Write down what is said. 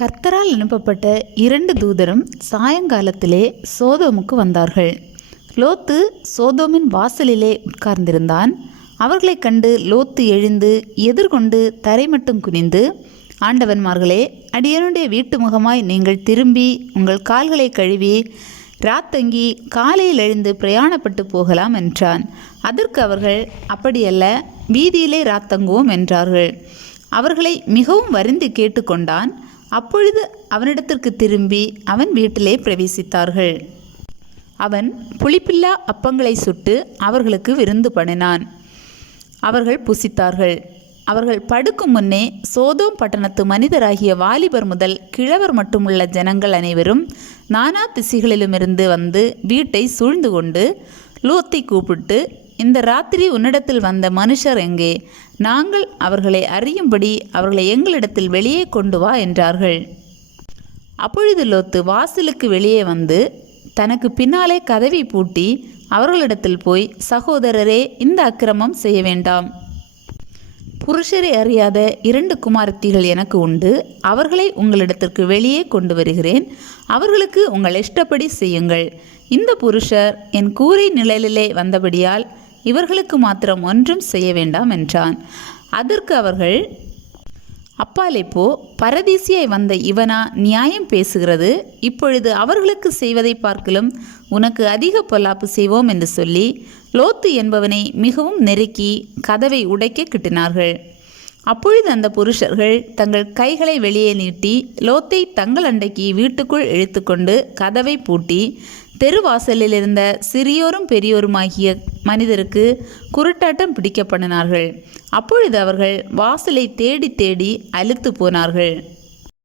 கர்த்தரால் அனுப்பப்பட்ட இரண்டு தூதரும் சாயங்காலத்திலே சோதோமுக்கு வந்தார்கள். லோத்து சோதோமின் வாசலிலே உட்கார்ந்திருந்தான். அவர்களைக் கண்டு லோத்து எழுந்து எதிர்கொண்டு தரை மட்டும் குனிந்து ஆண்டவன்மார்களே அடியனுடைய வீட்டு முகமாய் நீங்கள் திரும்பி உங்கள் கால்களை கழுவி ராத்தங்கி காலையில் எழுந்து பிரயாணப்பட்டு போகலாம் என்றான். அதற்கு அவர்கள் அப்படியல்ல வீதியிலே ராத்தங்குவோம் என்றார்கள். அவர்களை மிகவும் வருந்தி கேட்டுக்கொண்டான். அப்பொழுது அவனிடத்திற்கு திரும்பி அவன் வீட்டிலே பிரவேசித்தார்கள். அவன் புளிப்பில்லா அப்பங்களை சுட்டு அவர்களுக்கு விருந்து பண்ணினான். அவர்கள் புசித்தார்கள். அவர்கள் படுக்கும் முன்னே சோதோம் பட்டணத்து மனிதராகிய வாலிபர் முதல் கிழவர் மட்டுமுள்ள ஜனங்கள் அனைவரும் நானா திசைகளிலுமிருந்து வந்து வீட்டை சூழ்ந்து கொண்டு லோத்தை கூப்பிட்டு இந்த ராத்திரி உன்னிடத்தில் வந்த மனுஷர் எங்கே? நாங்கள் அவர்களை அறியும்படி அவர்களை எங்களிடத்தில் வெளியே கொண்டு வா என்றார்கள். அப்பொழுது லோத்து வாசலுக்கு வெளியே வந்து தனக்கு பின்னாலே கதவை பூட்டி அவர்களிடத்தில் போய் சகோதரரே இந்த அக்கிரமம் செய்ய வேண்டாம். புருஷரை அறியாத இரண்டு குமாரத்திகள் எனக்கு உண்டு. அவர்களை உங்களிடத்திற்கு வெளியே கொண்டு வருகிறேன் அவர்களுக்கு உங்கள் இஷ்டப்படி செய்யுங்கள். இந்த புருஷர் என் கூரை நிழலிலே வந்தபடியால் இவர்களுக்கு மாத்திரம் ஒன்றும் செய்ய வேண்டாம் என்றான். அதற்கு அவர்கள் அப்பாலே போ பரதீசியாய் வந்த இவனா நியாயம் பேசுகிறது. இப்பொழுது அவர்களுக்கு செய்வதை பார்க்கலும் உனக்கு அதிக பொல்லாப்பு செய்வோம் என்று சொல்லி லோத்து என்பவனை மிகவும் நெருக்கி கதவை உடைக்க கிட்டினார்கள். அப்பொழுது அந்த புருஷர்கள் தங்கள் கைகளை வெளியே நீட்டி லோத்தை தங்கள் அண்டைக்கு வீட்டுக்குள் இழுத்துக்கொண்டு கதவை பூட்டி தெருவாசலில் இருந்த சிறியோரும் பெரியோருமாகிய மனிதருக்கு குருட்டாட்டம் பிடிக்கப்படினார்கள் அப்பொழுது அவர்கள் வாசலை தேடி தேடி அழுத்து போனார்கள்.